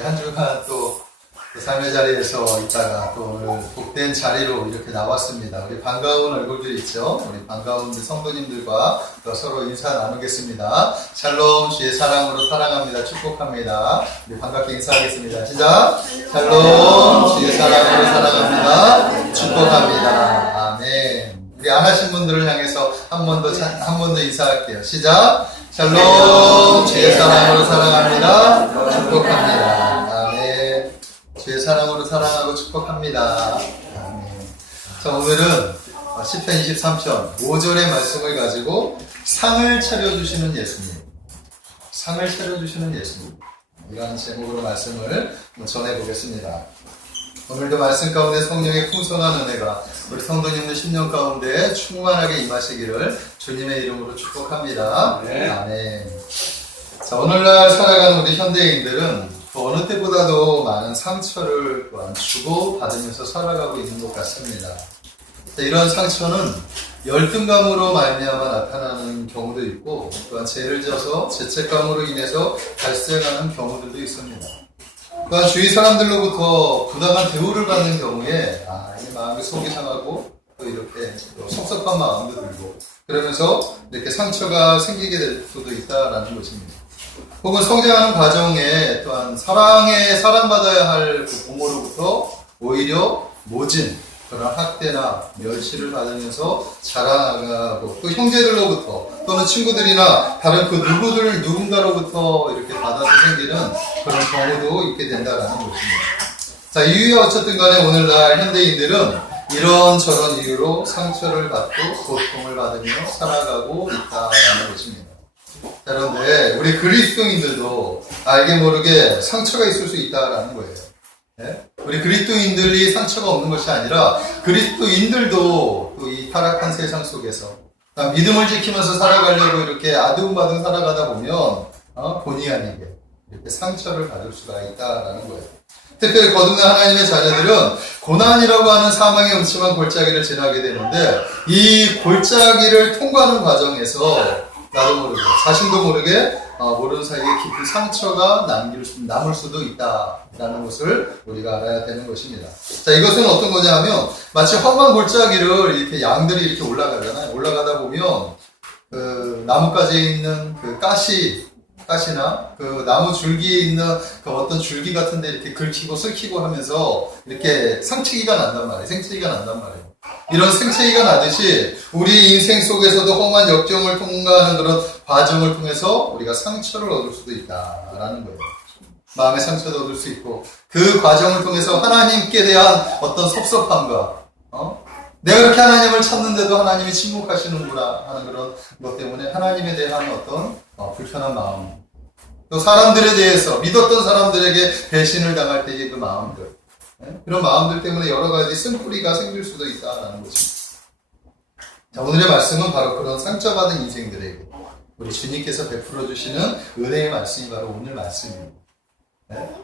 우리 한 주간 또 삶의 자리에서 있다가 또 오늘 복된 자리로 이렇게 나왔습니다. 우리 반가운 얼굴들 있죠? 우리 반가운 성도님들과 또 서로 인사 나누겠습니다. 샬롬, 주의 사랑으로 사랑합니다. 축복합니다. 우리 반갑게 인사하겠습니다. 시작! 샬롬, 주의 사랑으로 사랑합니다. 축복합니다. 아멘. 우리 안 하신 분들을 향해서 한 번 더 인사할게요. 시작! 샬롬, 주의 사랑으로 사랑합니다. 축복합니다. 아멘. 주의 사랑으로 사랑하고 축복합니다. 아멘. 자, 오늘은 시편 23편 5절의 말씀을 가지고 상을 차려주시는 예수님. 상을 차려주시는 예수님. 이런 제목으로 말씀을 전해보겠습니다. 오늘도 말씀 가운데 성령의 풍성한 은혜가 우리 성도님들 10년 가운데 충만하게 임하시기를 주님의 이름으로 축복합니다. 아멘. 자, 오늘날 살아가는 우리 현대인들은 어느 때보다도 많은 상처를 또한 주고 받으면서 살아가고 있는 것 같습니다. 자, 이런 상처는 열등감으로 말미암아 나타나는 경우도 있고 또한 죄를 져서 죄책감으로 인해서 발생하는 경우들도 있습니다. 또한 주위 사람들로부터 부당한 대우를 받는 경우에 이 마음이 속이 상하고 또 이렇게 또 섭섭한 마음도 들고 그러면서 이렇게 상처가 생기게 될 수도 있다라는 것입니다. 혹은 성장하는 과정에 또한 사랑받아야 할 그 부모로부터 오히려 모진 그런 학대나 멸시를 받으면서 자라나가고 또 형제들로부터 또는 친구들이나 다른 그 누군가로부터 이렇게 받아서 생기는 그런 경우도 있게 된다는 것입니다. 자, 이유에 어쨌든 간에 오늘날 현대인들은 이런저런 이유로 상처를 받고 고통을 받으며 살아가고 있다는 것입니다. 자, 그런데 우리 그리스도인들도 알게 모르게 상처가 있을 수 있다는 거예요. 네? 우리 그리스도인들이 상처가 없는 것이 아니라 그리스도인들도 또 이 타락한 세상 속에서 믿음을 지키면서 살아가려고 이렇게 아둥바둥 살아가다 보면 본의 아니게 이렇게 상처를 받을 수가 있다는 거예요. 특별히 거듭난 하나님의 자녀들은 고난이라고 하는 사망의 음침한 골짜기를 지나게 되는데 이 골짜기를 통과하는 과정에서 나도 모르게 자신도 모르게 모르는 사이에 깊은 상처가 남을 수도 있다라는 것을 우리가 알아야 되는 것입니다. 자, 이것은 어떤 거냐 하면 마치 험한 골짜기를 이렇게 양들이 이렇게 올라가잖아요. 올라가다 보면 그 나뭇가지에 있는 그 가시나 그 나무 줄기에 있는 그 어떤 줄기 같은 데 이렇게 긁히고 슬키고 하면서 이렇게 생채기가 난단 말이에요. 이런 생채기가 나듯이 우리 인생 속에서도 험한 역경을 통과하는 그런 과정을 통해서 우리가 상처를 얻을 수도 있다라는 거예요. 마음의 상처도 얻을 수 있고 그 과정을 통해서 하나님께 대한 어떤 섭섭함과 내가 그렇게 하나님을 찾는데도 하나님이 침묵하시는구나 하는 그런 것 때문에 하나님에 대한 어떤 불편한 마음, 또 사람들에 대해서 믿었던 사람들에게 배신을 당할 때의 그 마음들, 그런 마음들 때문에 여러 가지 쓴뿌리가 생길 수도 있다는 것입니다. 자, 오늘의 말씀은 바로 그런 상처받은 인생들에게 우리 주님께서 베풀어 주시는 은혜의 말씀이 바로 오늘 말씀입니다.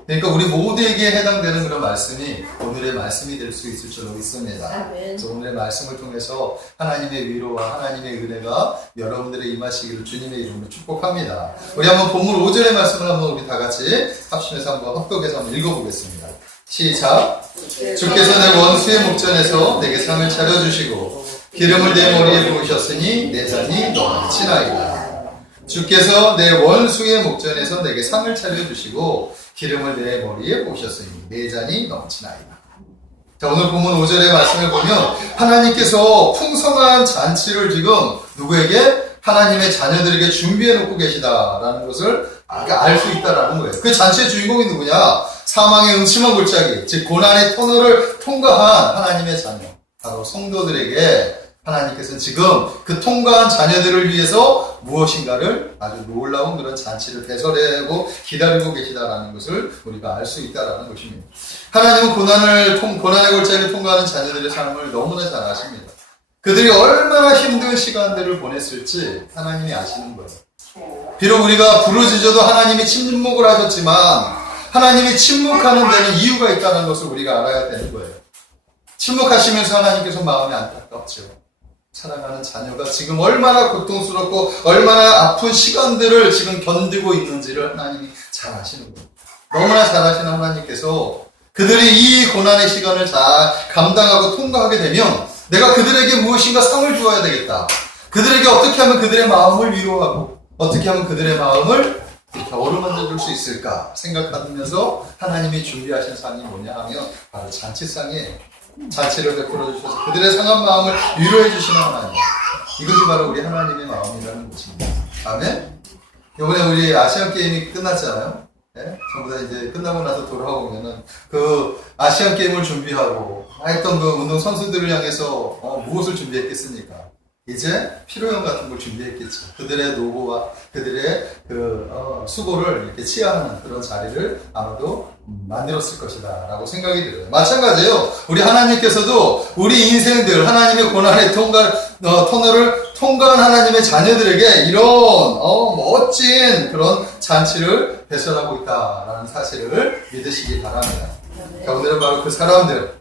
그러니까 우리 모두에게 해당되는 그런 말씀이 오늘의 말씀이 될 수 있을 줄로 믿습니다. 그래서 오늘의 말씀을 통해서 하나님의 위로와 하나님의 은혜가 여러분들의 임하시기를 주님의 이름으로 축복합니다. 우리 한번 본문 5절의 말씀을 한번 우리 다 같이 합심해서 한번 합독해서 한번 읽어보겠습니다. 시작! 주께서 내 원수의 목전에서 내게 상을 차려주시고 기름을 내 머리에 부으셨으니 내 잔이 넘치나이다. 주께서 내 원수의 목전에서 내게 상을 차려주시고 기름을 내 머리에 부으셨으니 내 잔이 넘치나이다. 자, 오늘 본문 5절의 말씀을 보면 하나님께서 풍성한 잔치를 지금 누구에게? 하나님의 자녀들에게 준비해 놓고 계시다라는 것을 알 수 있다라는 거예요. 그 잔치의 주인공이 누구냐? 사망의 음침한 골짜기, 즉 고난의 터널을 통과한 하나님의 자녀, 바로 성도들에게 하나님께서는 지금 그 통과한 자녀들을 위해서 무엇인가를 아주 놀라운 그런 잔치를 배설하고 기다리고 계시다라는 것을 우리가 알 수 있다라는 것입니다. 하나님은 고난의 골짜기를 통과하는 자녀들의 삶을 너무나 잘 아십니다. 그들이 얼마나 힘든 시간들을 보냈을지 하나님이 아시는 거예요. 비록 우리가 부르짖어도 하나님이 침묵을 하셨지만 하나님이 침묵하는 데는 이유가 있다는 것을 우리가 알아야 되는 거예요. 침묵하시면서 하나님께서 마음이 안타깝죠. 사랑하는 자녀가 지금 얼마나 고통스럽고 얼마나 아픈 시간들을 지금 견디고 있는지를 하나님이 잘 아시는 거예요. 너무나 잘하시는 하나님께서 그들이 이 고난의 시간을 잘 감당하고 통과하게 되면 내가 그들에게 무엇인가 상을 주어야 되겠다. 그들에게 어떻게 하면 그들의 마음을 위로하고 어떻게 하면 그들의 마음을 이렇게 어루만져 줄 수 있을까 생각하면서 하나님이 준비하신 상이 뭐냐 하면 바로 잔치상이에요. 잔치를 베풀어 주셔서 그들의 상한 마음을 위로해 주시는 하나님. 이것이 바로 우리 하나님의 마음이라는 것입니다. 아멘. 이번에 우리 아시안 게임이 끝났잖아요. 네? 전부 다 이제 끝나고 나서 돌아오면은 그 아시안 게임을 준비하고 했던 그 운동 선수들을 향해서 무엇을 준비했겠습니까? 이제 피로연 같은 걸 준비했겠죠. 그들의 노고와 그들의 수고를 이렇게 치하하는 그런 자리를 아마도 만들었을 것이다 라고 생각이 들어요. 마찬가지예요. 우리 하나님께서도 우리 인생들 하나님의 고난의 터널을 통과한 하나님의 자녀들에게 이런 멋진 그런 잔치를 배설하고 있다라는 사실을 믿으시기 바랍니다. 자, 오늘은 바로 그 사람들,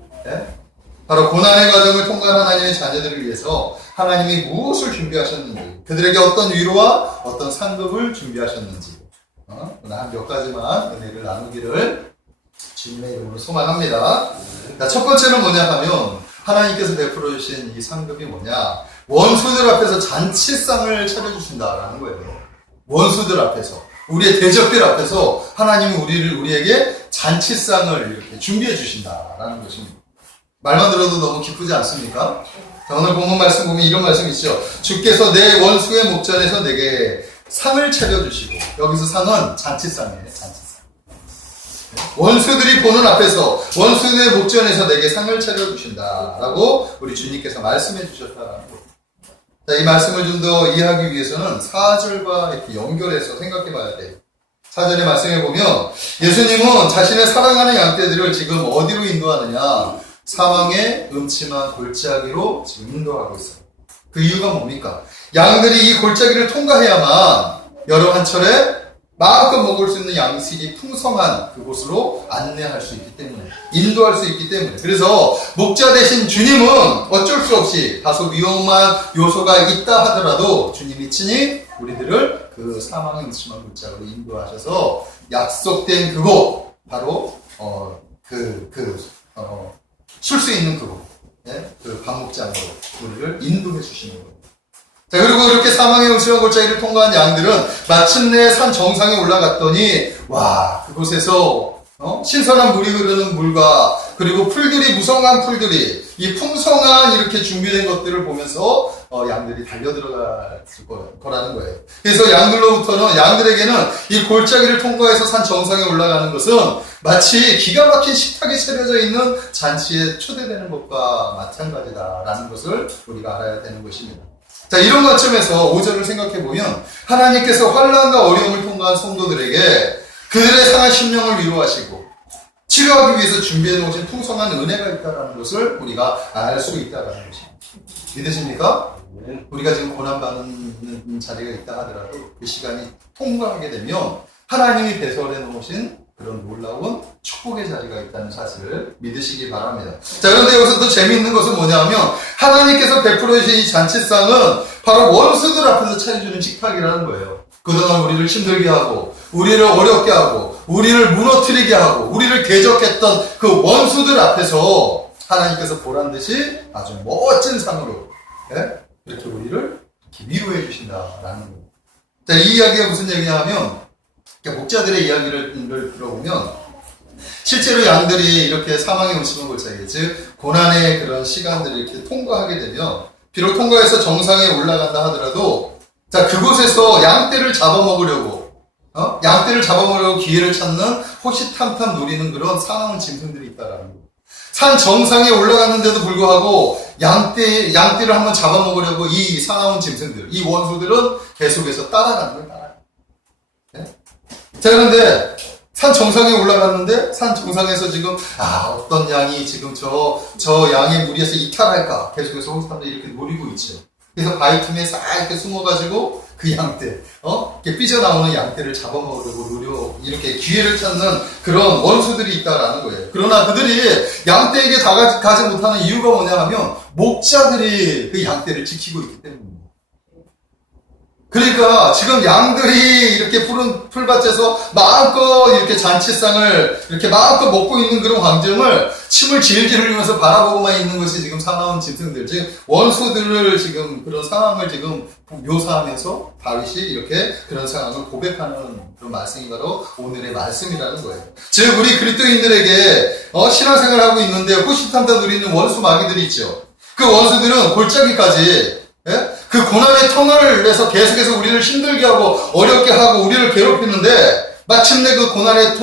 바로 고난의 과정을 통과한 하나님의 자녀들을 위해서 하나님이 무엇을 준비하셨는지, 그들에게 어떤 위로와 어떤 상급을 준비하셨는지, 오늘 한 몇 가지만 은혜를 나누기를 주님의 이름으로 소망합니다. 자, 첫 번째는 뭐냐 하면 하나님께서 베풀어 주신 이 상급이 뭐냐? 원수들 앞에서 잔치상을 차려주신다라는 거예요. 원수들 앞에서, 우리의 대적들 앞에서 하나님이 우리에게 잔치상을 이렇게 준비해 주신다라는 것입니다. 말만 들어도 너무 기쁘지 않습니까? 자, 오늘 본문 말씀 보면 이런 말씀이 있죠. 주께서 내 원수의 목전에서 내게 상을 차려주시고, 여기서 상은 잔치상이에요. 잔치상. 원수들이 보는 앞에서 원수의 목전에서 내게 상을 차려주신다라고 우리 주님께서 말씀해 주셨다라는 거예요. 자, 이 말씀을 좀 더 이해하기 위해서는 4절과 이렇게 연결해서 생각해 봐야 돼요. 4절의 말씀에 보면 예수님은 자신의 사랑하는 양떼들을 지금 어디로 인도하느냐? 사망의 음침한 골짜기로 지금 인도하고 있어요. 그 이유가 뭡니까? 양들이 이 골짜기를 통과해야만 여러 한철에 마음껏 먹을 수 있는 양식이 풍성한 그곳으로 안내할 수 있기 때문에, 인도할 수 있기 때문에. 그래서 목자 대신 주님은 어쩔 수 없이 다소 위험한 요소가 있다 하더라도 주님이 친히 우리들을 그 사망의 음침한 골짜기로 인도하셔서 약속된 그곳, 바로 쉴 수 있는 그곳, 그 방목장으로 우리를 인도해 주시는 거예요. 자, 그리고 이렇게 사망의 음침한 골짜기를 통과한 양들은 마침내 산 정상에 올라갔더니, 와, 그곳에서 신선한 물이 흐르는 물과 그리고 풀들이, 무성한 풀들이, 이 풍성한 이렇게 준비된 것들을 보면서 양들이 달려들어갔을 거라는 거예요. 그래서 양들에게는 이 골짜기를 통과해서 산 정상에 올라가는 것은 마치 기가 막힌 식탁이 차려져 있는 잔치에 초대되는 것과 마찬가지다라는 것을 우리가 알아야 되는 것입니다. 자, 이런 관점에서 5절을 생각해 보면 하나님께서 환난과 어려움을 통과한 성도들에게 그들의 상한 심령을 위로하시고 치료하기 위해서 준비해 놓으신 풍성한 은혜가 있다는 것을 우리가 알 수 있다는 것입니다. 믿으십니까? 우리가 지금 고난받는 자리가 있다 하더라도 그 시간이 통과하게 되면 하나님이 배설해 놓으신 그런 놀라운 축복의 자리가 있다는 사실을 믿으시기 바랍니다. 자, 그런데 여기서 또 재미있는 것은 뭐냐 하면 하나님께서 베풀어 주신 이 잔치상은 바로 원수들 앞에서 차려주는 식탁이라는 거예요. 그동안 우리를 힘들게 하고 우리를 어렵게 하고 우리를 무너뜨리게 하고 우리를 대적했던 그 원수들 앞에서 하나님께서 보란듯이 아주 멋진 상으로 이렇게 우리를 이렇게 위로해 주신다라는 거예요. 자, 이 이야기가 무슨 얘기냐 하면 목자들의 이야기를 들어보면 실제로 양들이 이렇게 사망의 음침한 골짜기, 즉 고난의 그런 시간들을 이렇게 통과하게 되면 비록 통과해서 정상에 올라간다 하더라도 자, 그곳에서 양떼를 잡아먹으려고 기회를 찾는 호시탐탐 노리는 그런 사나운 짐승들이 있다라는 거예요. 산 정상에 올라갔는데도 불구하고 양떼를 한번 잡아먹으려고 이 사나운 짐승들, 이 원수들은 계속해서 따라가는 거예요. 자, 그런데 산 정상에 올라갔는데 산 정상에서 지금 어떤 양이 지금 저 양의 무리에서 이탈할까 계속해서 호시탐탐 이렇게 노리고 있죠. 그래서 바위 틈에 싹 이렇게 숨어가지고 그 양떼, 이렇게 삐져나오는 양떼를 잡아먹으려고 이렇게 기회를 찾는 그런 원수들이 있다라는 거예요. 그러나 그들이 양떼에게 다가가지 못하는 이유가 뭐냐 하면 목자들이 그 양떼를 지키고 있기 때문입니다. 그러니까 지금 양들이 이렇게 푸른 풀밭에서 마음껏 이렇게 잔치상을 이렇게 마음껏 먹고 있는 그런 광경을 침을 질질 흘리면서 바라보고만 있는 것이 지금 사나운 짐승들, 즉 원수들을 지금 그런 상황을 지금 묘사하면서 다윗이 이렇게 그런 상황을 고백하는 그런 말씀이 바로 오늘의 말씀이라는 거예요. 즉 우리 그리스도인들에게 신앙생활을 하고 있는데 호시탐탐 누리는 원수 마귀들이 있죠. 그 원수들은 골짜기까지 그 고난의 터널에서 계속해서 우리를 힘들게 하고 어렵게 하고 우리를 괴롭히는데 마침내 그 고난의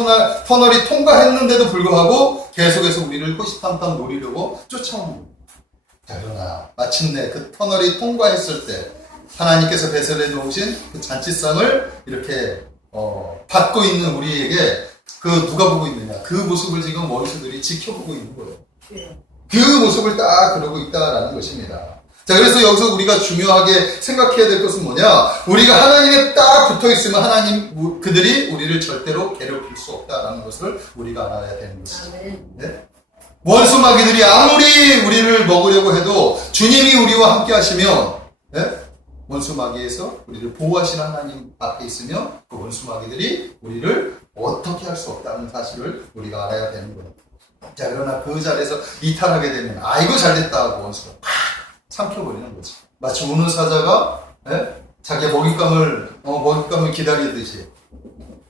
터널이 통과했는데도 불구하고 계속해서 우리를 호시탐탐 노리려고 쫓아옵니다. 자, 그러나 마침내 그 터널이 통과했을 때 하나님께서 배설해 놓으신 그 잔치상을 이렇게 받고 있는 우리에게 그 누가 보고 있느냐, 그 모습을 지금 원수들이 지켜보고 있는 거예요. 그 모습을 딱 그러고 있다라는 것입니다. 자, 그래서 여기서 우리가 중요하게 생각해야 될 것은 뭐냐? 우리가 하나님에 딱 붙어 있으면 그들이 우리를 절대로 괴롭힐 수 없다라는 것을 우리가 알아야 되는 것이죠. 네? 원수 마귀들이 아무리 우리를 먹으려고 해도 주님이 우리와 함께 하시면, 네? 원수 마귀에서 우리를 보호하시는 하나님 앞에 있으면 그 원수 마귀들이 우리를 어떻게 할 수 없다는 사실을 우리가 알아야 되는 거예요. 자, 그러나 그 자리에서 이탈하게 되면 아이고 잘됐다 하고 원수가 팍 삼켜버리는 거지. 마치 우는 사자가 자기의 먹잇감을 기다리듯이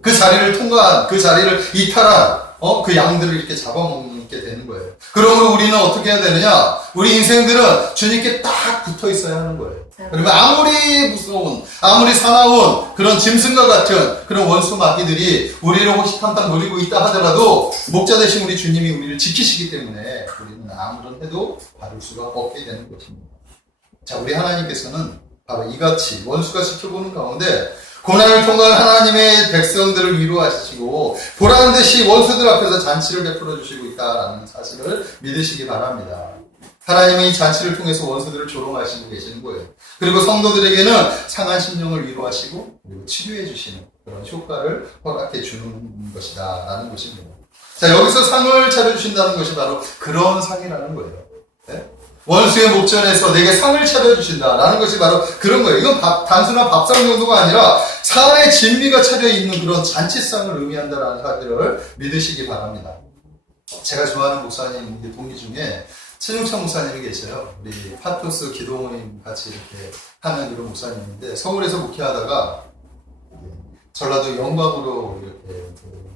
그 자리를 통과한, 그 자리를 이탈한 그 양들을 이렇게 잡아먹게 되는 거예요. 그러므로 우리는 어떻게 해야 되느냐? 우리 인생들은 주님께 딱 붙어 있어야 하는 거예요. 그러면 아무리 무서운, 아무리 사나운 그런 짐승과 같은 그런 원수 마귀들이 우리를 호시탐탐 노리고 있다 하더라도 목자 되신 우리 주님이 우리를 지키시기 때문에 우리는 아무런 해도 받을 수가 없게 되는 것입니다. 자, 우리 하나님께서는 바로 이같이 원수가 지켜보는 가운데 고난을 통과한 하나님의 백성들을 위로하시고 보라는 듯이 원수들 앞에서 잔치를 베풀어 주시고 있다라는 사실을 믿으시기 바랍니다. 하나님은 이 잔치를 통해서 원수들을 조롱하시고 계시는 거예요. 그리고 성도들에게는 상한 심령을 위로하시고 그리고 치료해 주시는 그런 효과를 허락해 주는 것이다 라는 것입니다. 자, 여기서 상을 차려주신다는 것이 바로 그런 상이라는 거예요. 네? 원수의 목전에서 내게 상을 차려주신다 라는 것이 바로 그런 거예요. 이건 단순한 밥상 정도가 아니라 상의 진미가 차려있는 그런 잔치상을 의미한다라는 사실을 믿으시기 바랍니다. 제가 좋아하는 목사님 동기 중에 최중천 목사님이 계셔요. 우리 파토스 기도 모임 같이 이렇게 하는 이런 목사님인데 서울에서 목회하다가 전라도 영광으로 이렇게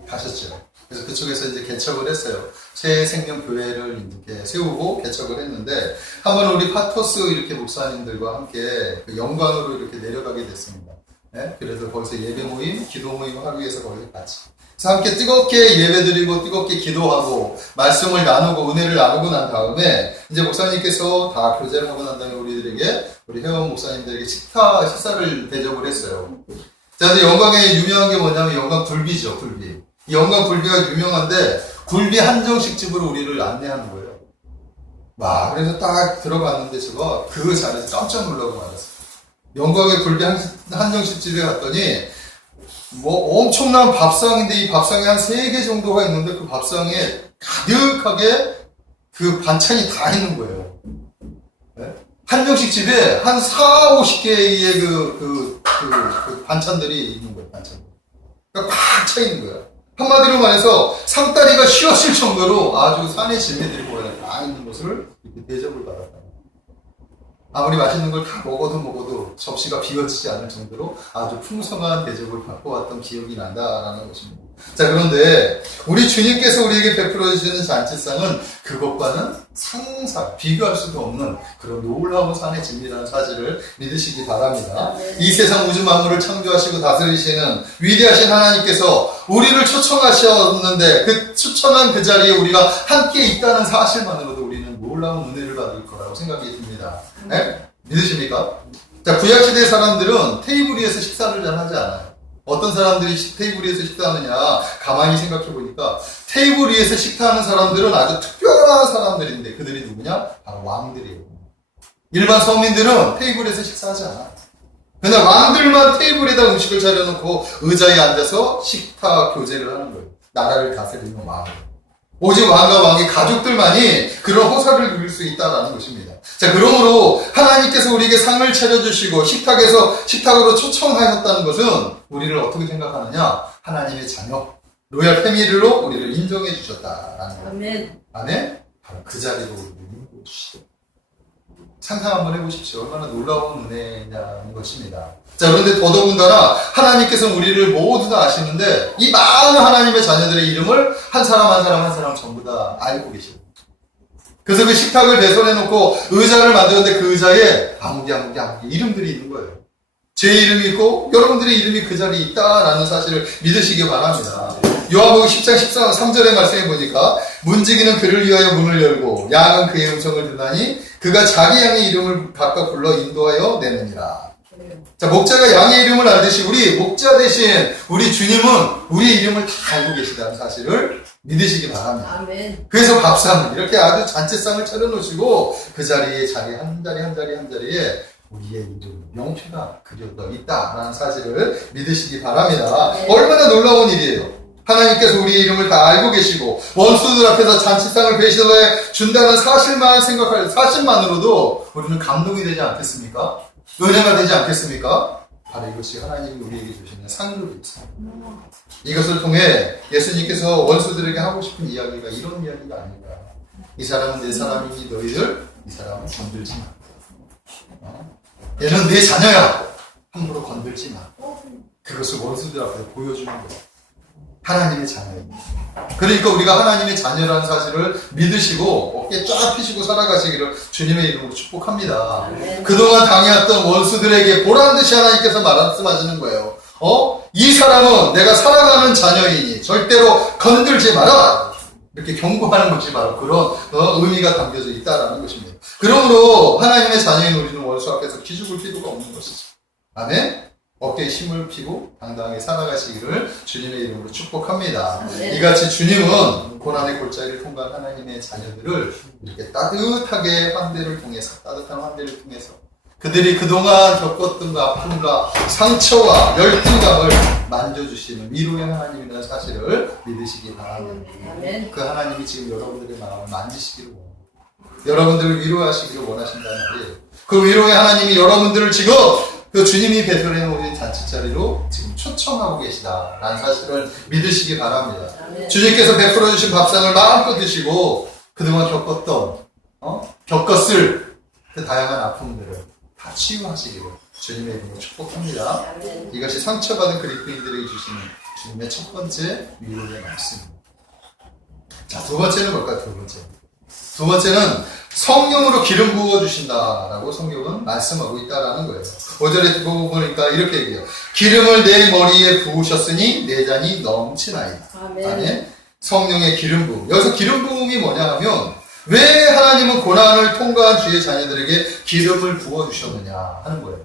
가셨죠. 그래서 그쪽에서 이제 개척을 했어요. 새생명교회를 이렇게 세우고 개척을 했는데 한번 우리 파토스 이렇게 목사님들과 함께 그 영광으로 이렇게 내려가게 됐습니다. 네? 그래서 거기서 예배 모임, 기도 모임 하기 위해서 거기서 같이. 그래서 함께 뜨겁게 예배드리고 뜨겁게 기도하고 말씀을 나누고 은혜를 나누고 난 다음에 이제 목사님께서 다 교제를 하고 난 다음에 우리 회원 목사님들에게 식사를 대접을 했어요. 자, 근데 영광에 유명한 게 뭐냐면 영광 굴비죠, 굴비. 이 영광 굴비가 유명한데 굴비 한정식 집으로 우리를 안내하는 거예요. 와, 그래서 딱 들어갔는데 제가 그 자리에서 깜짝 놀라고 말았어요. 영광의 굴비 한정식 집에 갔더니 뭐 엄청난 밥상인데 이 밥상에 한 3개 정도가 있는데 그 밥상에 가득하게 그 반찬이 다 있는 거예요. 네? 한정식 집에 한 40-50개의 그 반찬들이 있는 거예요, 반찬. 그러니까 꽉 차 있는 거예요. 한마디로 말해서 상다리가 휘었을 정도로 아주 산의 진미들이 다 있는 것을 이렇게 대접을 받았다. 아무리 맛있는 걸 다 먹어도 접시가 비워지지 않을 정도로 아주 풍성한 대접을 받고 왔던 기억이 난다라는 것입니다. 자, 그런데 우리 주님께서 우리에게 베풀어 주시는 잔치상은 그것과는 상상, 비교할 수도 없는 그런 놀라운 산의 진미라는 사실을 믿으시기 바랍니다. 이 세상 우주 만물을 창조하시고 다스리시는 위대하신 하나님께서 우리를 초청하셨는데 그 초청한 그 자리에 우리가 함께 있다는 사실만으로도 우리는 놀라운 은혜를 받을 거라고 생각이 듭니다. 네? 믿으십니까? 자, 구약시대 사람들은 테이블 위에서 식사를 잘 하지 않아요. 어떤 사람들이 테이블 위에서 식사하느냐 가만히 생각해 보니까 테이블 위에서 식사하는 사람들은 아주 특별한 사람들인데 그들이 누구냐? 바로 왕들이에요. 일반 서민들은 테이블에서 식사하지 않아요. 그러나 왕들만 테이블에다 음식을 차려놓고 의자에 앉아서 식탁 교제를 하는 거예요. 나라를 다스리는 왕. 오직 왕과 왕의 가족들만이 그런 호사를 누릴 수 있다는 것입니다. 자, 그러므로 하나님께서 우리에게 상을 차려주시고 식탁으로 초청하셨다는 것은 우리를 어떻게 생각하느냐? 하나님의 자녀, 로얄 패밀리로 우리를 인정해 주셨다라는 거예요. 아멘. 아멘? 바로 그 자리로 우리를 인도해 주시죠. 상상 한번 해보십시오. 얼마나 놀라운 은혜냐는 것입니다. 자, 그런데 더더군다나 하나님께서는 우리를 모두 다 아시는데 이 많은 하나님의 자녀들의 이름을 한 사람 한 사람 전부 다 알고 계시고, 그래서 그 식탁을 배설해놓고 의자를 만들었는데 그 의자에 아무개 이름들이 있는 거예요. 제 이름이 있고 여러분들의 이름이 그 자리에 있다라는 사실을 믿으시기 바랍니다. 요한복음 10장 13절의 말씀해 보니까 문지기는 그를 위하여 문을 열고 양은 그의 음성을 듣나니 그가 자기 양의 이름을 각각 불러 인도하여 내느니라. 자, 목자가 양의 이름을 알듯이 우리 목자 대신 우리 주님은 우리의 이름을 다 알고 계시다는 사실을 믿으시기 바랍니다. 아멘. 그래서 밥상 이렇게 아주 잔치상을 차려놓으시고 그 자리에 한 자리에 우리의 이름 명패가 그려져 있다라는 사실을 믿으시기 바랍니다. 네. 얼마나 놀라운 일이에요. 하나님께서 우리의 이름을 다 알고 계시고 원수들 앞에서 잔치상을 배신해 준다는 사실만으로도 우리는 감동이 되지 않겠습니까? 은혜가 되지 않겠습니까? 바로 이것이 하나님이 우리에게 주시는 상급입니다. 이것을 통해 예수님께서 원수들에게 하고 싶은 이야기가 이런 이야기가 아닌가. 이 사람은 내 사람이니 너희들 이 사람은 건들지 마. 얘는 내 자녀야. 함부로 건들지 마. 그것을 원수들 앞에 보여주는 거예요. 하나님의 자녀입니다. 그러니까 우리가 하나님의 자녀라는 사실을 믿으시고 어깨 쫙 펴시고 살아가시기를 주님의 이름으로 축복합니다. 그동안 당해왔던 원수들에게 보란듯이 하나님께서 말씀하시는 거예요. 이 사람은 내가 사랑하는 자녀이니 절대로 건들지 마라. 이렇게 경고하는 것이 바로 그런 의미가 담겨져 있다는 것입니다. 그러므로 하나님의 자녀인 우리는 원수 앞에서 기죽을 필요가 없는 것이죠. 아멘? 어깨에 힘을 피고 당당하게 살아가시기를 주님의 이름으로 축복합니다. 이같이 주님은 고난의 골짜기를 통과한 하나님의 자녀들을 이렇게 따뜻하게 따뜻한 환대를 통해서 그들이 그동안 겪었던 그 아픔과 상처와 열등감을 만져주시는 위로의 하나님이라는 사실을 믿으시기 바랍니다. 그 하나님이 지금 여러분들의 마음을 만지시기를 원합니다. 여러분들을 위로하시기를 원하신다는 말이에요. 그 위로의 하나님이 여러분들을 지금 그 주님이 배설해 놓은 잔치자리로 지금 초청하고 계시다라는 사실을 믿으시기 바랍니다. 주님께서 베풀어 주신 밥상을 마음껏 드시고 그동안 겪었을 그 다양한 아픔들을 다 치유하시기를 주님의 이름으로 축복합니다. 이것이 상처받은 그리스도인들에게 주시는 주님의 첫 번째 위로의 말씀입니다. 자, 두 번째는 뭘까요? 두 번째는 성령으로 기름 부어주신다라고 성경은 말씀하고 있다라는 거예요. 5절에 보니까 이렇게 얘기해요. 기름을 내 머리에 부으셨으니 내 잔이 넘치나이다. 아멘. 성령의 기름 부음. 여기서 기름 부음이 뭐냐 하면 왜 하나님은 고난을 통과한 주의 자녀들에게 기름을 부어주셨느냐 하는 거예요.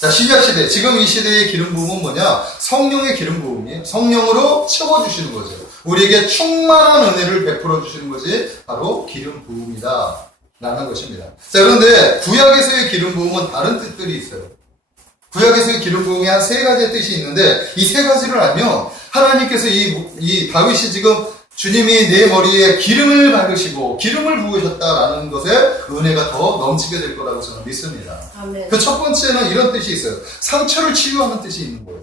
자, 신약시대, 지금 이 시대의 기름 부음은 뭐냐? 성령의 기름 부음이에요. 성령으로 채워주시는 거죠. 우리에게 충만한 은혜를 베풀어 주시는 것이 바로 기름 부음이다 라는 것입니다. 자, 그런데 구약에서의 기름 부음은 다른 뜻들이 있어요. 구약에서의 기름 부음이 한 세 가지의 뜻이 있는데 이 세 가지를 알면 하나님께서 이 다윗이 지금 주님이 내 머리에 기름을 바르시고 기름을 부으셨다라는 것에 은혜가 더 넘치게 될 거라고 저는 믿습니다. 그 첫 번째는 이런 뜻이 있어요. 상처를 치유하는 뜻이 있는 거예요.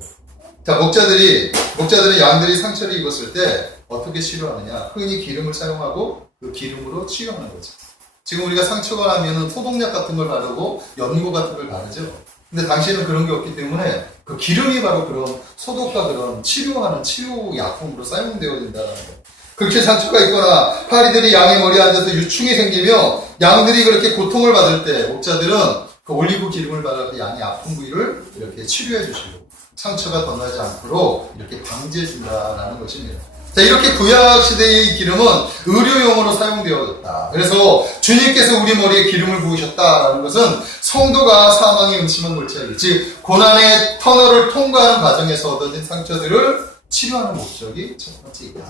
자, 목자들은 양들이 상처를 입었을 때 어떻게 치료하느냐? 흔히 기름을 사용하고 그 기름으로 치유하는 거죠. 지금 우리가 상처가 나면은 소독약 같은 걸 바르고 연고 같은 걸 바르죠. 근데 당시에는 그런 게 없기 때문에 그 기름이 바로 그런 소독과 그런 치료하는 치유 약품으로 사용되어진다는 거예요. 그렇게 상처가 있거나 파리들이 양의 머리에 앉아서 유충이 생기며 양들이 그렇게 고통을 받을 때 목자들은 그 올리브 기름을 발라서 양의 아픈 부위를 이렇게 치료해 주시고 상처가 더 나지 않도록 이렇게 방지해 준다라는 것입니다. 자, 이렇게 구약 시대의 기름은 의료용으로 사용되어졌다. 그래서 주님께서 우리 머리에 기름을 부으셨다라는 것은 성도가 사망의 음침한 골짜기, 즉 고난의 터널을 통과하는 과정에서 얻어진 상처들을 치료하는 목적이 첫 번째이다.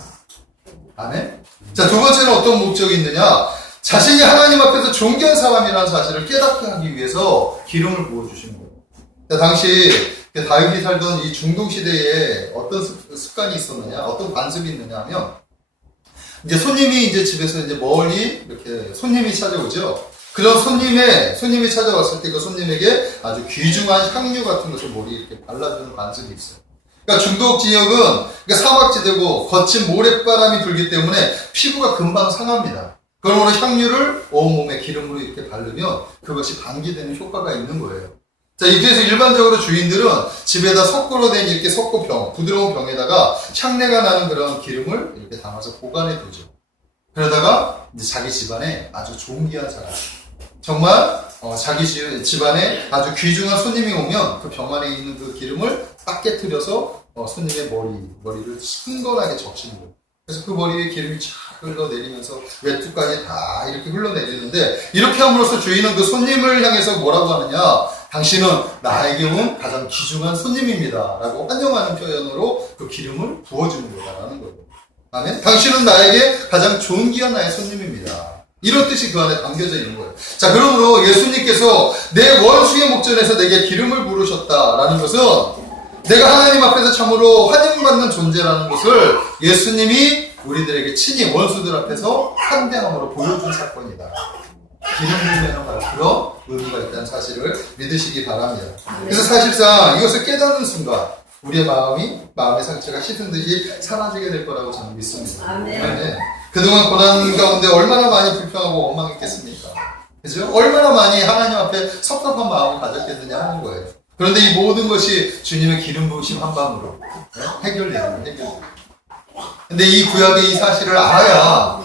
아멘. 자, 두 번째는 어떤 목적이 있느냐? 자신이 하나님 앞에서 존귀한 사람이라는 사실을 깨닫게 하기 위해서 기름을 부어주시는 거예요. 자, 당시 다윗이 살던 이 중동 시대에 어떤 습관이 있었느냐, 어떤 관습이 있느냐 하면, 이제 손님이 이제 집에서 이제 멀리 이렇게 손님이 찾아오죠. 그런 손님이 찾아왔을 때 그 손님에게 아주 귀중한 향유 같은 것을 머리에 이렇게 발라주는 관습이 있어요. 그러니까 중동 지역은 그러니까 사막지대고 거친 모래바람이 불기 때문에 피부가 금방 상합니다. 그러므로 향유를 온몸에 기름으로 이렇게 바르면 그것이 방기되는 효과가 있는 거예요. 자, 그래서 일반적으로 주인들은 집에다 석고로 된 이렇게 석고병, 부드러운 병에다가 향내가 나는 그런 기름을 이렇게 담아서 보관해 두죠. 그러다가 이제 자기 집안에 아주 존귀한 사람, 정말 자기 집안에 아주 귀중한 손님이 오면 그 병 안에 있는 그 기름을 딱 깨트려서 손님의 머리를 신건하게 적시는 거예요. 그래서 그 머리에 기름이 쫙 흘러내리면서 외투까지 다 이렇게 흘러내리는데, 이렇게 함으로써 주인은 그 손님을 향해서 뭐라고 하느냐, 당신은 나에게 온 가장 귀중한 손님입니다 라고 환영하는 표현으로 그 기름을 부어주는 거다라는 거예요. 아멘. 당신은 나에게 가장 존귀한 나의 손님입니다. 이런 뜻이 그 안에 담겨져 있는 거예요. 자, 그러므로 예수님께서 내 원수의 목전에서 내게 기름을 부으셨다라는 것은 내가 하나님 앞에서 참으로 환영받는 존재라는 것을 예수님이 우리들에게 친히 원수들 앞에서 한대함으로 보여준 사건이다. 기름 부음에는 바로 그런 의미가 있다는 사실을 믿으시기 바랍니다. 그래서 사실상 이것을 깨닫는 순간 우리의 마음의 상처가 씻은 듯이 사라지게 될 거라고 저는 믿습니다. 아멘. 그동안 고난 가운데 얼마나 많이 불평하고 원망했겠습니까? 그죠? 얼마나 많이 하나님 앞에 섭섭한 마음을 가졌겠느냐 하는 거예요. 그런데 이 모든 것이 주님의 기름 부으심 한 방으로 해결되는 거예요. 근데 이 구약의 이 사실을 알아야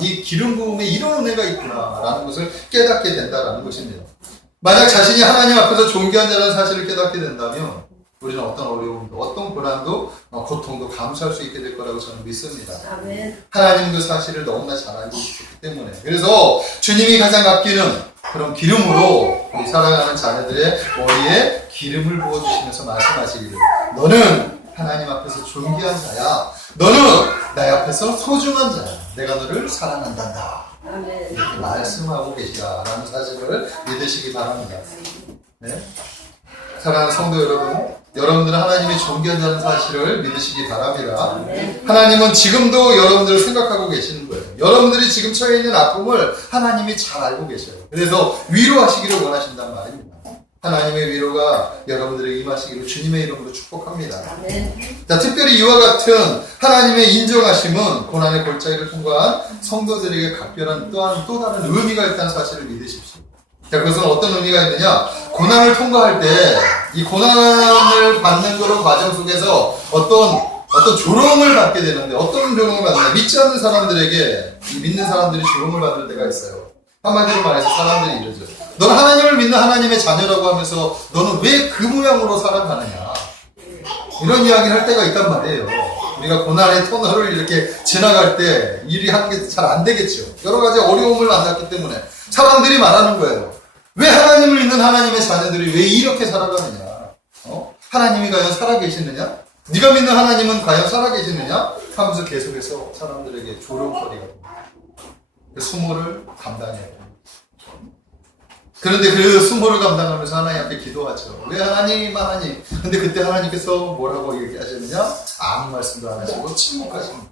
이 기름 부음에 이런 은혜가 있구나라는 것을 깨닫게 된다라는 것입니다. 만약 자신이 하나님 앞에서 존귀한 자라는 사실을 깨닫게 된다면 우리는 어떤 어려움도, 어떤 고난도, 고통도 감수할 수 있게 될 거라고 저는 믿습니다. 아멘. 하나님 그 사실을 너무나 잘 알고 있기 때문에. 그래서 주님이 가장 아끼는 그런 기름으로 우리 사랑하는 자녀들의 머리에 기름을 부어주시면서 말씀하시기를, 너는 하나님 앞에서 존귀한 자야. 너는 나 앞에서 소중한 자야. 내가 너를 사랑한단다. 아멘. 이렇게 말씀하고 계시다라는 사실을 믿으시기 바랍니다. 네? 사랑하는 성도 여러분, 여러분들은 하나님이 존귀한 자라는 사실을 믿으시기 바랍니다. 하나님은 지금도 여러분들을 생각하고 계시는 거예요. 여러분들이 지금 처해 있는 아픔을 하나님이 잘 알고 계셔요. 그래서 위로하시기를 원하신단 말입니다. 하나님의 위로가 여러분들에게 임하시기를 주님의 이름으로 축복합니다. 자, 특별히 이와 같은 하나님의 인정하심은 고난의 골짜기를 통과한 성도들에게 각별한 또한 또 다른 의미가 있다는 사실을 믿으십시오. 자, 그것은 어떤 의미가 있느냐? 고난을 통과할 때 이 고난을 받는 그런 과정 속에서 어떤 조롱을 받게 되는데, 어떤 조롱을 받느냐? 믿지 않는 사람들에게 믿는 사람들이 조롱을 받을 때가 있어요. 한마디로 말해서 사람들이 이러죠. 너는 하나님을 믿는 하나님의 자녀라고 하면서 너는 왜 그 모양으로 살아가느냐? 이런 이야기를 할 때가 있단 말이에요. 우리가 고난의 터널을 이렇게 지나갈 때 일이 하는 게 잘 안 되겠죠. 여러 가지 어려움을 만났기 때문에 사람들이 말하는 거예요. 왜 하나님을 믿는 하나님의 자녀들이 왜 이렇게 살아가느냐? 하나님이 과연 살아계시느냐? 네가 믿는 하나님은 과연 살아계시느냐? 하면서 계속해서 사람들에게 조롱거리가 됩니다. 그 수모를 감당해야 돼요. 그런데 그 수모를 감당하면서 하나님 앞에 기도하죠. 왜 하나님? 근데 그때 하나님께서 뭐라고 얘기하셨느냐? 아무 말씀도 안 하시고 침묵하십니다.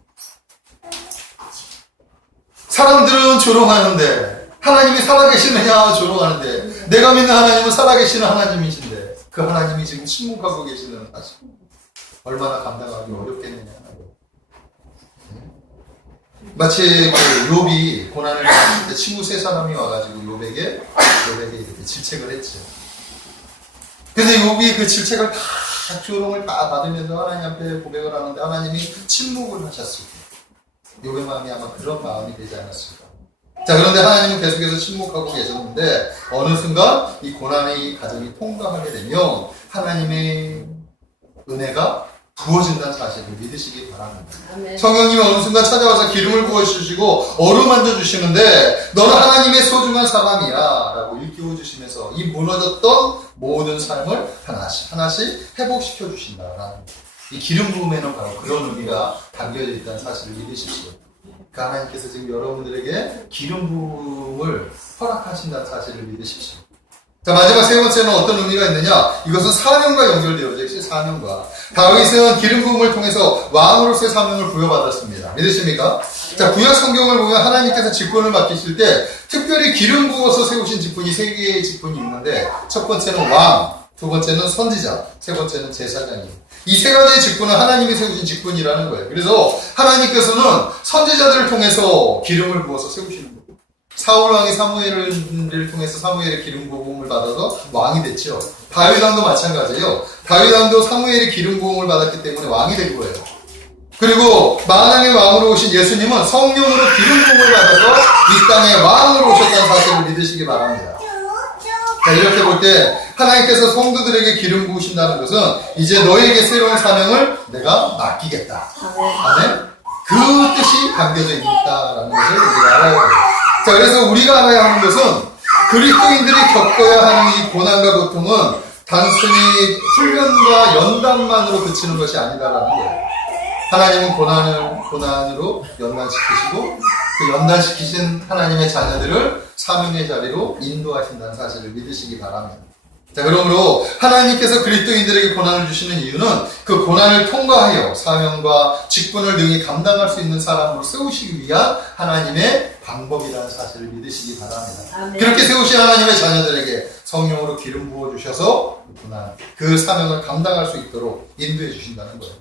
사람들은 조롱하는데 하나님이 살아계시느냐 조롱하는데, 내가 믿는 하나님은 살아계시는 하나님이신데 그 하나님이 지금 침묵하고 계시는 사실, 얼마나 감당하기 어렵겠느냐. 마치 그 욥이 고난을 당했을 때 친구 세 사람이 와가지고 욥에게 이렇게 질책을 했죠. 근데 욥이 그 질책을 다 조롱을 다 받으면서 하나님 앞에 고백을 하는데 하나님이 침묵을 하셨을 때 욥의 마음이 아마 그런 마음이 되지 않았을까. 자, 그런데 하나님은 계속해서 침묵하고 계셨는데 어느 순간 이 고난의 과정이 통과하게 되면 하나님의 은혜가 부어진다는 사실을 믿으시기 바랍니다. 아멘. 성령님이 어느 순간 찾아와서 기름을 부어주시고 어루만져 주시는데 너는 하나님의 소중한 사람이야 라고 일깨워 주시면서 이 무너졌던 모든 삶을 하나씩 회복시켜 주신다라는, 이 기름 부음에는 바로 그런 의미가 담겨져 있다는 사실을 믿으십시오. 그 하나님께서 지금 여러분들에게 기름 부음을 허락하신다는 사실을 믿으십시오. 자, 마지막 세 번째는 어떤 의미가 있느냐? 이것은 사명과 연결되어져 있어요. 사명과. 다윗은 기름 부음을 통해서 왕으로서의 사명을 부여받았습니다. 믿으십니까? 자, 구약 성경을 보면 하나님께서 직분을 맡기실 때 특별히 기름 부어서 세우신 직분이 세 개의 직분이 있는데, 첫 번째는 왕, 두 번째는 선지자, 세 번째는 제사장이에요. 이 세 가지의 직분은 하나님이 세우신 직분이라는 거예요. 그래서 하나님께서는 선지자들을 통해서 기름을 부어서 세우시는 거예요. 사울 왕이 사무엘을 통해서 사무엘의 기름 부음을 받아서 왕이 됐죠. 다윗 왕도 마찬가지예요. 다윗 왕도 사무엘의 기름 부음을 받았기 때문에 왕이 된 거예요. 그리고 만왕의 왕으로 오신 예수님은 성령으로 기름 부음을 받아서 이 땅에 왕으로 오셨다는 사실을 믿으시기 바랍니다. 자, 이렇게 볼 때 하나님께서 성도들에게 기름 부으신다는 것은 이제 너에게 새로운 사명을 내가 맡기겠다. 아멘. 그 뜻이 담겨져 있다라는 것을 우리가 알아야 돼요. 자, 그래서 우리가 알아야 하는 것은 그리스도인들이 겪어야 하는 이 고난과 고통은 단순히 훈련과 연단만으로 그치는 것이 아니다라는 거예요. 하나님은 고난으로 연단시키시고 그 연단시키신 하나님의 자녀들을 사명의 자리로 인도하신다는 사실을 믿으시기 바랍니다. 자, 그러므로 하나님께서 그리스도인들에게 고난을 주시는 이유는 그 고난을 통과하여 사명과 직분을 능히 감당할 수 있는 사람으로 세우시기 위한 하나님의 방법이라는 사실을 믿으시기 바랍니다. 아멘. 그렇게 세우신 하나님의 자녀들에게 성령으로 기름 부어주셔서 고난, 그 사명을 감당할 수 있도록 인도해 주신다는 거예요.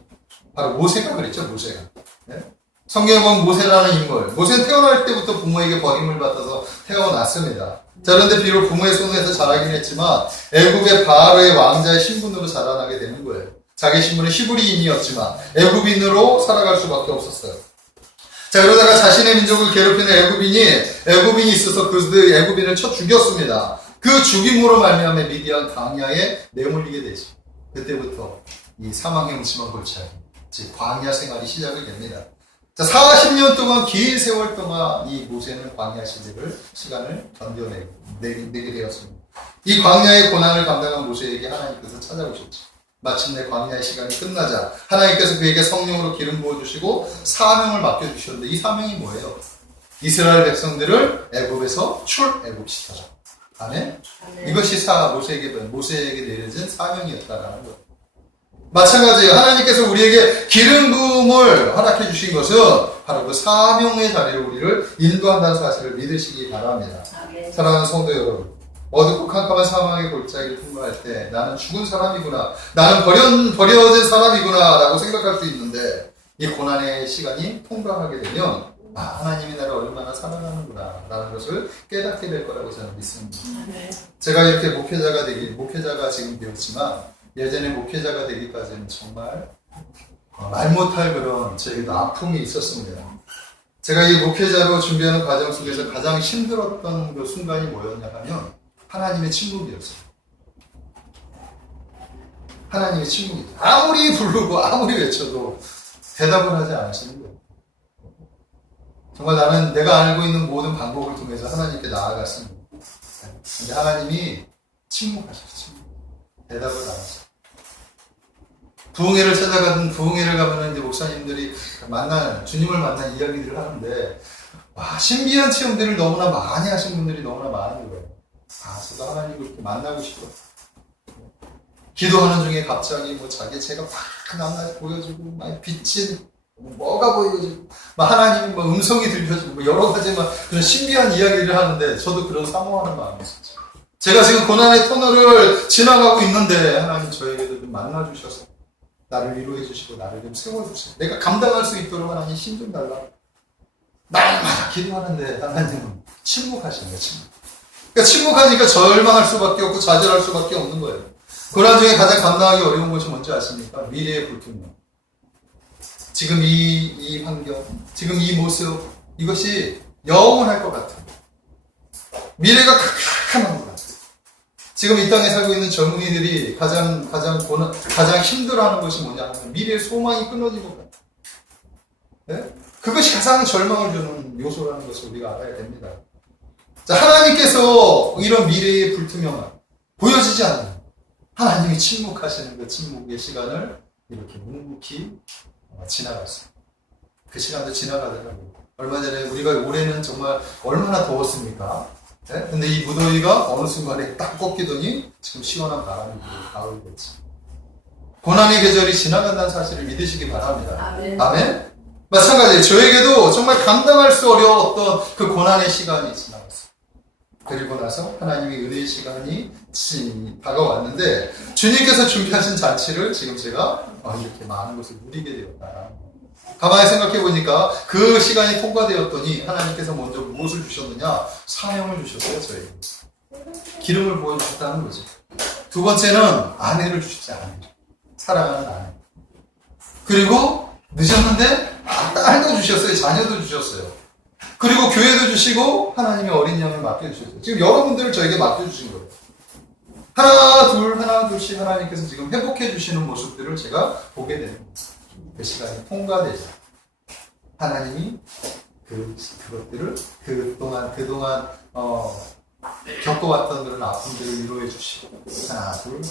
바로 모세가 그랬죠, 모세가. 네? 성경에 보면 모세라는 인물. 모세는 태어날 때부터 부모에게 버림을 받아서 태어났습니다. 자, 그런데 비록 부모의 손에서 자라긴 했지만 애굽의 바로의 왕자의 신분으로 자라나게 되는 거예요. 자기 신분은 히브리인이었지만 애굽인으로 살아갈 수밖에 없었어요. 자, 그러다가 자신의 민족을 괴롭히는 애굽인이 있어서 그 애굽인을 쳐 죽였습니다. 그 죽임으로 말미암아 미디안 광야에 내몰리게 되죠. 그때부터 이 사망의 음침한 골짜기, 즉 광야 생활이 시작이 됩니다. 자, 40년 동안, 긴 세월 동안 이 모세는 광야 시간을 견뎌내게 되었습니다. 이 광야의 고난을 감당한 모세에게 하나님께서 찾아오셨죠. 마침내 광야의 시간이 끝나자 하나님께서 그에게 성령으로 기름 부어주시고 사명을 맡겨주셨는데, 이 사명이 뭐예요? 이스라엘 백성들을 애굽에서 출애굽시켜라. 아멘? 이것이 모세에게 내려진 사명이었다라는 거예요. 마찬가지예요. 하나님께서 우리에게 기름 부음을 허락해 주신 것은 바로 그 사명의 자리로 우리를 인도한다는 사실을 믿으시기 바랍니다. 네. 사랑하는 성도 여러분, 어둡고 캄캄한 사망의 골짜기를 통과할 때 나는 죽은 사람이구나, 나는 버려진 사람이구나 라고 생각할 수 있는데, 이 고난의 시간이 통과하게 되면 하나님이 나를 얼마나 사랑하는구나 라는 것을 깨닫게 될 거라고 저는 믿습니다. 네. 제가 이렇게 목회자가 지금 되었지만 예전에 목회자가 되기까지는 정말 말 못할 그런 저에게도 아픔이 있었습니다. 제가 이 목회자로 준비하는 과정 속에서 가장 힘들었던 그 순간이 뭐였냐 하면 하나님의 침묵이었어요. 하나님의 침묵이. 아무리 부르고 아무리 외쳐도 대답을 하지 않으시는 거예요. 정말 나는 내가 알고 있는 모든 방법을 통해서 하나님께 나아갔습니다. 근데 하나님이 침묵하셨어요. 대답을 안 하셨어요. 부흥회를 가면은 이제 목사님들이 주님을 만난 이야기들을 하는데, 신비한 체험들을 너무나 많이 하신 분들이 너무나 많은 거예요. 저도 하나님을 이렇게 만나고 싶어. 기도하는 중에 갑자기 자기 죄가 막 보여지고, 막 빛이 뭐가 보여지고, 막 하나님이 음성이 들려지고, 여러 가지 그런 신비한 이야기를 하는데, 저도 그런 사모하는 마음이 있었죠. 제가 지금 고난의 터널을 지나가고 있는데, 하나님 저에게도 좀 만나주셔서, 나를 위로해 주시고 나를 좀 세워주세요. 내가 감당할 수 있도록 하나님 힘 좀 달라. 날마다 기도하는데 하나님은 침묵하시는 거예요. 그러니까 침묵하니까 절망할 수밖에 없고 좌절할 수밖에 없는 거예요. 고난 중에 가장 감당하기 어려운 것이 뭔지 아십니까? 미래의 불투명. 지금 이 환경, 지금 이 모습, 이것이 영원할 것 같아요. 미래가 캄캄한 것 같아요. 지금 이 땅에 살고 있는 젊은이들이 가장 힘들어하는 것이 뭐냐 하면 미래의 소망이 끊어진 것 같아요. 네? 그것이 가장 절망을 주는 요소라는 것을 우리가 알아야 됩니다. 자, 하나님께서 이런 미래의 불투명함, 보여지지 않는 하나님이 침묵하시는 그 침묵의 시간을 이렇게 묵묵히 지나갔어요. 그 시간도 지나가더라고요. 얼마 전에 우리가 올해는 정말 얼마나 더웠습니까? 네? 근데 이 무더위가 어느 순간에 딱 꺾이더니 지금 시원한 바람이 불고 가을이 됐지. 고난의 계절이 지나간다는 사실을 믿으시기 바랍니다. 아멘. 아멘? 마찬가지예요. 저에게도 정말 감당할 수 어려웠던 그 고난의 시간이 지나갔어요. 그리고 나서 하나님의 은혜의 시간이 다가왔는데 주님께서 준비하신 잔치를 지금 제가 이렇게 많은 것을 누리게 되었다. 가만히 생각해 보니까 그 시간이 통과되었더니 하나님께서 먼저 무엇을 주셨느냐? 사명을 주셨어요. 저에게. 기름을 부어주셨다는 거지. 두 번째는 아내를 주시지 않아요. 사랑하는 아내. 그리고 늦었는데 딸도 주셨어요. 자녀도 주셨어요. 그리고 교회도 주시고 하나님의 어린 양을 맡겨주셨어요. 지금 여러분들을 저에게 맡겨주신 거예요. 하나 둘씩 하나님께서 지금 회복해 주시는 모습들을 제가 보게 되는 거예요. 그 시간이 통과되죠. 하나님이 그것들을 그동안 겪어왔던 그런 아픔들을 위로해 주시고 하나 둘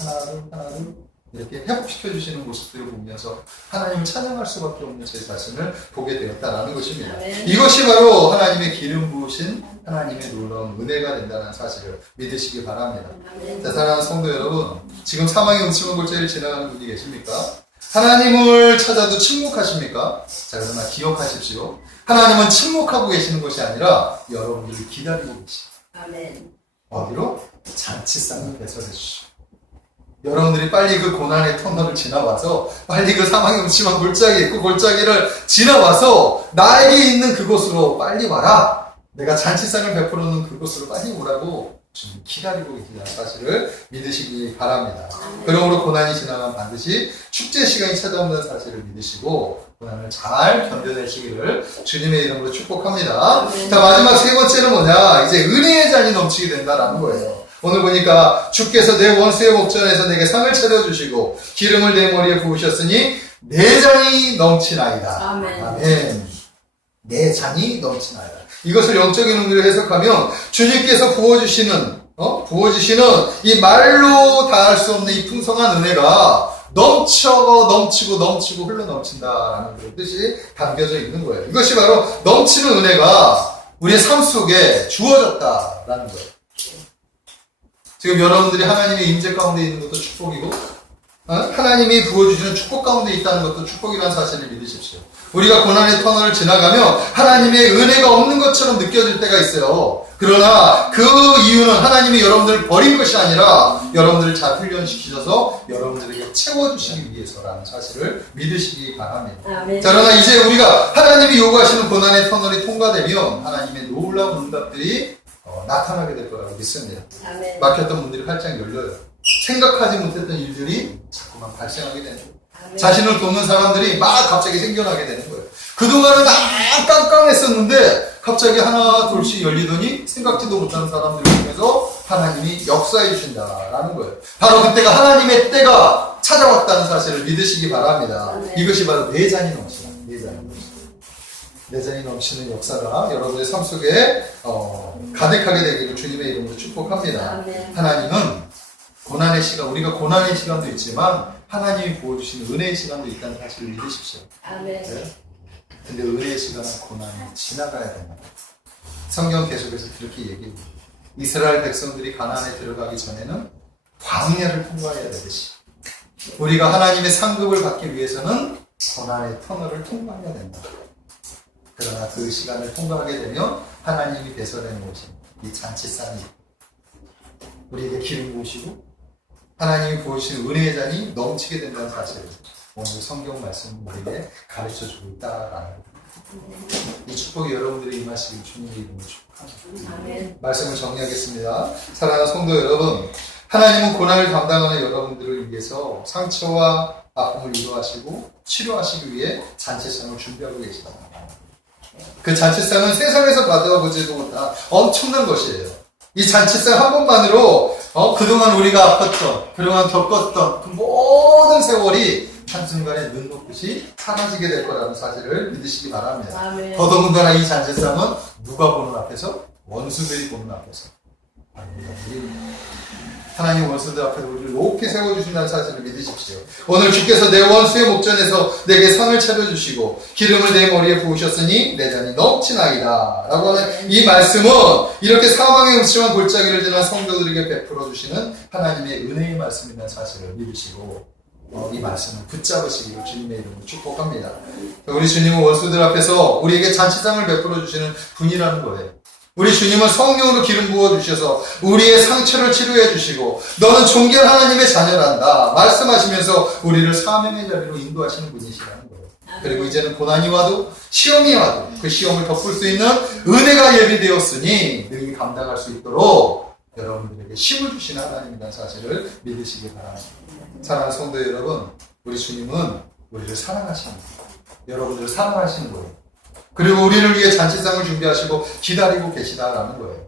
이렇게 회복시켜 주시는 모습들을 보면서 하나님을 찬양할 수밖에 없는 제 자신을 보게 되었다라는 것입니다. 이것이 바로 하나님의 기름 부으신 하나님의 놀라운 은혜가 된다는 사실을 믿으시기 바랍니다. 자, 사랑하는 성도 여러분, 지금 사망의 음침한 골짜기를 지나가는 분이 계십니까? 하나님을 찾아도 침묵하십니까? 자, 그러나 기억하십시오. 하나님은 침묵하고 계시는 것이 아니라 여러분들을 기다리고 계십니다. 아멘. 어디로? 잔치상을 배설해 주시오. 여러분들이 빨리 그 고난의 터널을 지나와서 빨리 그 사망의 음침한 골짜기, 그 골짜기를 지나와서 나에게 있는 그곳으로 빨리 와라. 내가 잔치상을 베풀어놓은 그곳으로 빨리 오라고 주님 기다리고 계시다는 사실을 믿으시기 바랍니다. 그러므로 고난이 지나면 반드시 축제 시간이 찾아온다는 사실을 믿으시고 고난을 잘 견뎌내시기를 주님의 이름으로 축복합니다. 자, 마지막 세 번째는 뭐냐? 이제 은혜의 잔이 넘치게 된다라는 거예요. 오늘 보니까 주께서 내 원수의 목전에서 내게 상을 차려주시고 기름을 내 머리에 부으셨으니 내 잔이 넘치나이다. 아멘. 아멘. 내 잔이 넘치나이다. 이것을 영적인 의미로 해석하면 주님께서 부어주시는 이 말로 다할 수 없는 이 풍성한 은혜가 넘치고 흘러 넘친다라는 그런 뜻이 담겨져 있는 거예요. 이것이 바로 넘치는 은혜가 우리의 삶 속에 주어졌다라는 거예요. 지금 여러분들이 하나님의 임재 가운데 있는 것도 축복이고 하나님이 부어주시는 축복 가운데 있다는 것도 축복이라는 사실을 믿으십시오. 우리가 고난의 터널을 지나가며 하나님의 은혜가 없는 것처럼 느껴질 때가 있어요. 그러나 그 이유는 하나님이 여러분들을 버린 것이 아니라 여러분들을 잘 훈련시키셔서 여러분들에게 채워주시기 위해서라는 사실을 믿으시기 바랍니다. 아멘. 자, 그러나 이제 우리가 하나님이 요구하시는 고난의 터널이 통과되면 하나님의 놀라운 응답들이 나타나게 될 거라고 믿습니다. 아멘. 막혔던 문들이 활짝 열려요. 생각하지 못했던 일들이 자꾸만 발생하게 되는 거예요. 아멘. 자신을 돕는 사람들이 막 갑자기 생겨나게 되는 거예요. 그동안은 깜깜했었는데 갑자기 하나 둘씩 열리더니 생각지도 못하는 사람들을 통해서 하나님이 역사해 주신다라는 거예요. 바로 그때가 하나님의 때가 찾아왔다는 사실을 믿으시기 바랍니다. 아멘. 이것이 바로 내 잔이 넘치다. 내 잔이 넘치는 역사가 여러분의 삶 속에 가득하게 되기를 주님의 이름으로 축복합니다. 아멘. 하나님은 고난의 시간, 우리가 고난의 시간도 있지만 하나님이 부어주시는 은혜의 시간도 있다는 사실을 믿으십시오. 아멘. 네? 근데 은혜의 시간은 고난이 지나가야 된다. 성경 계속해서 그렇게 얘기합니다. 이스라엘 백성들이 가나안에 들어가기 전에는 광야를 통과해야 되듯이 우리가 하나님의 상급을 받기 위해서는 고난의 터널을 통과해야 된다. 그러나 그 시간을 통과하게 되면 하나님이 배설해 놓으신 이 잔치상이 우리에게 기름 부으시고 하나님이 부으신 은혜의 잔이 넘치게 된다는 사실을 오늘 성경 말씀은 우리에게 가르쳐주고 있다라는 이 축복이 여러분들이 임하시길 주님의 이름으로 축복합니다. 아멘. 말씀을 정리하겠습니다. 사랑하는 성도 여러분, 하나님은 고난을 감당하는 여러분들을 위해서 상처와 아픔을 위로하시고 치료하시기 위해 잔치상을 준비하고 계시다. 그 잔치상은 세상에서 받아보지도 못한 엄청난 것이에요. 이 잔치상 한 번만으로 그동안 우리가 아팠던, 그동안 겪었던 그 모든 세월이 한순간에 눈 녹듯이 사라지게 될 거라는 사실을 믿으시기 바랍니다. 아멘. 더더군다나 이 잔치상은 누가 보는 앞에서? 원수들이 보는 앞에서. 하나님 원수들 앞에 우리를 높이 세워주신다는 사실을 믿으십시오. 오늘 주께서 내 원수의 목전에서 내게 상을 차려주시고 기름을 내 머리에 부으셨으니 내 잔이 넘치나이다 라고 하는 이 말씀은 이렇게 사망의 음침한 골짜기를 지난 성도들에게 베풀어 주시는 하나님의 은혜의 말씀이라는 사실을 믿으시고 이 말씀을 붙잡으시기를 주님의 이름으로 축복합니다. 우리 주님은 원수들 앞에서 우리에게 잔치상을 베풀어 주시는 분이라는 거예요. 우리 주님은 성령으로 기름 부어 주셔서 우리의 상처를 치료해 주시고 너는 존귀한 하나님의 자녀란다 말씀하시면서 우리를 사명의 자리로 인도하시는 분이시라는 거예요. 그리고 이제는 고난이 와도 시험이 와도 그 시험을 덮을 수 있는 은혜가 예비되었으니 능히 감당할 수 있도록 여러분들에게 힘을 주시는 하나님이라는 사실을 믿으시기 바랍니다. 사랑하는 성도 여러분, 우리 주님은 우리를 사랑하십니다. 여러분들을 사랑하시는 거예요. 그리고 우리를 위해 잔치상을 준비하시고 기다리고 계시다라는 거예요.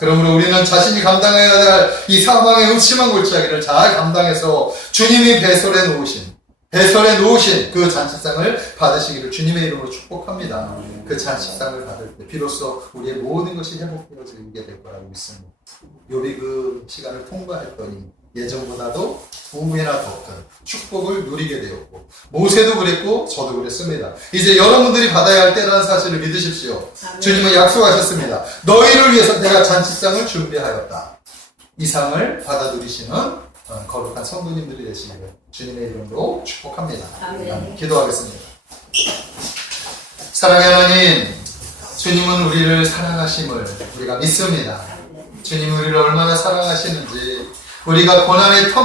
그러므로 우리는 자신이 감당해야 될 이 사망의 음침한 골짜기를 잘 감당해서 주님이 배설해 놓으신 그 잔치상을 받으시기를 주님의 이름으로 축복합니다. 그 잔치상을 받을 때 비로소 우리의 모든 것이 회복되어지게 될 거라고 믿습니다. 욥이 그 시간을 통과했더니 예전보다도 2배나 더 큰 축복을 누리게 되었고 모세도 그랬고 저도 그랬습니다. 이제 여러분들이 받아야 할 때라는 사실을 믿으십시오. 주님은 약속하셨습니다. 너희를 위해서 내가 잔치상을 준비하였다. 이 상을 받아 누리시는 거룩한 성도님들이 되시기를 주님의 이름으로 축복합니다. 기도하겠습니다. 사랑의 하나님, 주님은 우리를 사랑하심을 우리가 믿습니다. 주님은 우리를 얼마나 사랑하시는지 우리가 고난의 터널